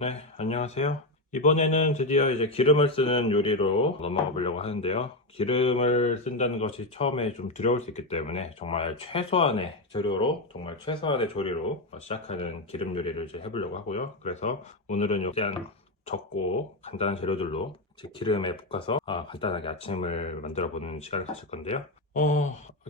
네, 안녕하세요. 이번에는 드디어 이제 기름을 쓰는 요리로 넘어가 보려고 하는데요. 기름을 쓴다는 것이 처음에 좀 두려울 수 있기 때문에 정말 최소한의 재료로, 정말 최소한의 조리로 시작하는 기름 요리를 이제 해보려고 하고요. 그래서 오늘은 최대한 적고 간단한 재료들로 기름에 볶아서 간단하게 아침을 만들어 보는 시간을 가질 건데요.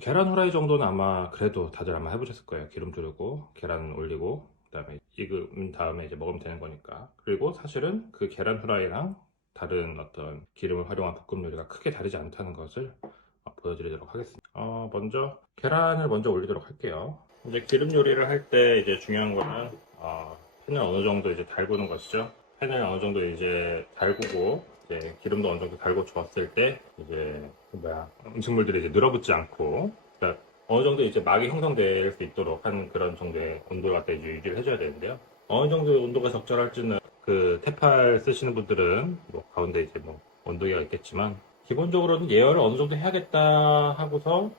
계란 후라이 정도는 아마 그래도 다들 아마 해보셨을 거예요. 기름 두르고 계란 올리고 그다음에 익은 다음에 이제 먹으면 되는 거니까. 그리고 사실은 그 계란 후라이랑 다른 어떤 기름을 활용한 볶음 요리가 크게 다르지 않다는 것을 보여드리도록 하겠습니다. 먼저 계란을 먼저 올리도록 할게요. 이제 기름 요리를 할 때 이제 중요한 거는 팬을 어느 정도 이제 달구는 것이죠. 팬을 어느 정도 이제 달구고 이제 기름도 어느 정도 달고 주었을 때 이제 음식물들이 이제 늘어붙지 않고, 그러니까 어느 정도 이제 막이 형성될 수 있도록 한 그런 정도의 온도를 갖다 이제 유지를 해줘야 되는데요. 어느 정도 온도가 적절할지는 그 테팔 쓰시는 분들은 뭐 가운데 이제 뭐 온도계가 있겠지만, 기본적으로는 예열을 어느 정도 해야겠다 하고서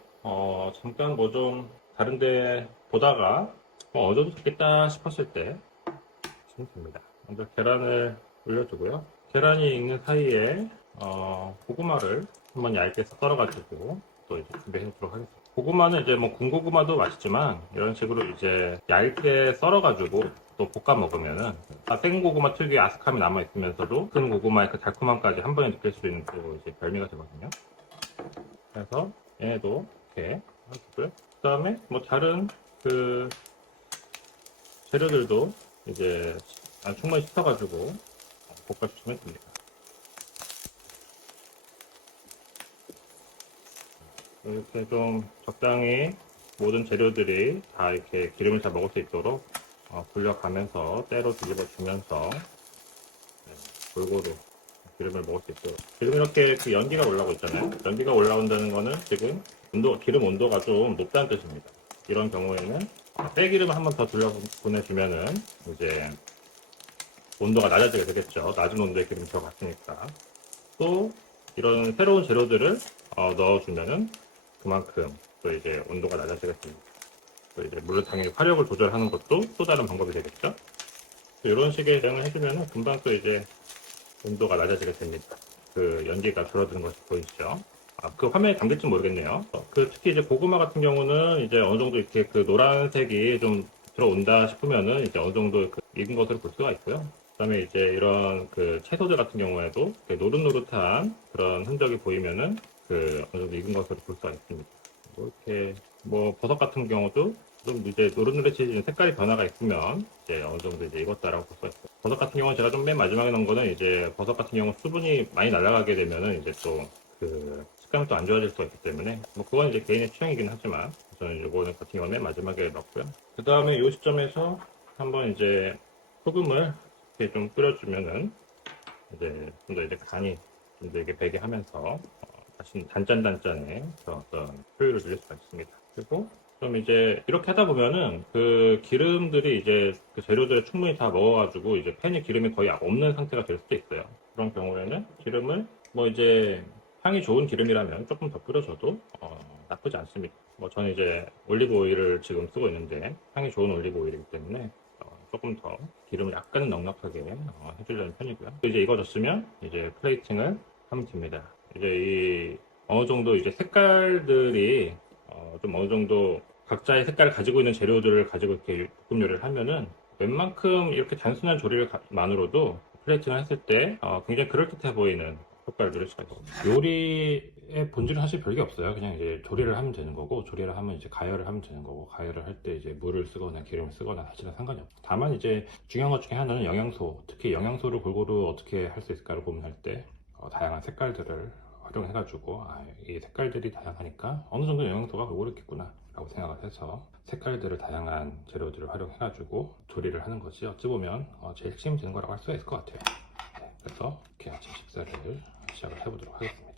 잠깐 뭐 좀 다른데 보다가 어느 정도 됐겠다 싶었을 때 하시면 됩니다. 먼저 계란을 올려주고요. 계란이 익는 사이에 고구마를 한번 얇게 썰어가지고 또 이제 준비해 보도록 하겠습니다. 고구마는 이제 뭐 군고구마도 맛있지만 이런 식으로 이제 얇게 썰어가지고 또 볶아 먹으면은 생고구마 특유의 아삭함이 남아 있으면서도 큰 고구마의 그 달콤함까지 한 번에 느낄 수 있는 또 이제 별미가 되거든요. 그래서 얘도 이렇게 해주고요. 그 다음에 뭐 다른 그 재료들도 이제 충분히 씻어가지고 볶아주시면 됩니다. 이렇게 좀 적당히 모든 재료들이 다 이렇게 기름을 잘 먹을 수 있도록 굴려가면서 때로 뒤집어 주면서 골고루 기름을 먹을 수 있도록. 지금 이렇게 그 연기가 올라오고 있잖아요. 연기가 올라온다는 거는 지금 기름 온도가 좀 높다는 뜻입니다. 이런 경우에는 쇠기름을 한번 더 둘러 보내주면은 이제 온도가 낮아지게 되겠죠. 낮은 온도에 기름이 들어갔으니까. 또 이런 새로운 재료들을 넣어주면은 그만큼 또 이제 온도가 낮아지겠습니다. 또 이제 물론 당연히 화력을 조절하는 것도 또 다른 방법이 되겠죠. 이런 식의 대응을 해주면은 금방 또 이제 온도가 낮아지게 됩니다. 그 연기가 줄어드는 것이 보이시죠? 그 화면에 담길지 모르겠네요. 특히 이제 고구마 같은 경우는 이제 어느 정도 이렇게 그 노란색이 좀 들어온다 싶으면은 이제 어느 정도 그 익은 것으로 볼 수가 있고요. 그다음에 이제 이런 그 채소들 같은 경우에도 노릇노릇한 그런 흔적이 보이면은 그 어느 정도 익은 것으로 볼 수가 있습니다. 이렇게 뭐 버섯 같은 경우도 좀 이제 노릇노릇해지는 색깔이 변화가 있으면 이제 어느 정도 이제 익었다라고 볼 수가 있어요. 버섯 같은 경우는 제가 좀 맨 마지막에 넣은 거는 이제 버섯 같은 경우 수분이 많이 날아가게 되면은 이제 또 그 식감이 또 안 좋아질 수가 있기 때문에 뭐 그건 이제 개인의 취향이긴 하지만 저는 이거는 같은 경우는 맨 마지막에 넣고요. 그 다음에 이 시점에서 한번 이제 소금을 이렇게 좀 뿌려주면은 이제 좀 더 이제 간이 좀 더 이게 배게 하면서 다시 단짠단짠의 어떤 효율을 늘릴 수가 있습니다. 그리고 좀 이제 이렇게 하다 보면은 그 기름들이 이제 그 재료들을 충분히 다 먹어가지고 이제 팬에 기름이 거의 없는 상태가 될 수도 있어요. 그런 경우에는 기름을 뭐 이제 향이 좋은 기름이라면 조금 더 뿌려줘도 나쁘지 않습니다. 뭐 저는 이제 올리브 오일을 지금 쓰고 있는데 향이 좋은 올리브 오일이기 때문에 조금 더 기름을 약간 넉넉하게 해주려는 편이고요. 이제 익어졌으면 이제 플레이팅을 하면 됩니다. 이제 이 어느 정도 이제 색깔들이 좀 어느 정도 각자의 색깔을 가지고 있는 재료들을 가지고 이렇게 볶음 요리를 하면은 웬만큼 이렇게 단순한 조리만으로도 플레이팅을 했을 때 굉장히 그럴듯해 보이는 효과를 누릴 수가 있거든요. 요리의 본질은 사실 별게 없어요. 그냥 이제 조리를 하면 되는 거고, 조리를 하면 이제 가열을 하면 되는 거고, 가열을 할 때 이제 물을 쓰거나 기름을 쓰거나 사실은 상관이 없어요. 다만 이제 중요한 것 중에 하나는 영양소, 특히 영양소를 골고루 어떻게 할 수 있을까를 고민할 때 다양한 색깔들을 활용해가지고 이 색깔들이 다양하니까 어느 정도 영양소가 골고루 있겠구나 라고 생각을 해서 색깔들을 다양한 재료들을 활용해가지고 조리를 하는 것이 어찌 보면 제일 핵심이 되는 거라고 할 수가 있을 것 같아요. 네, 그래서 이렇게 아침 식사를 시작을 해보도록 하겠습니다.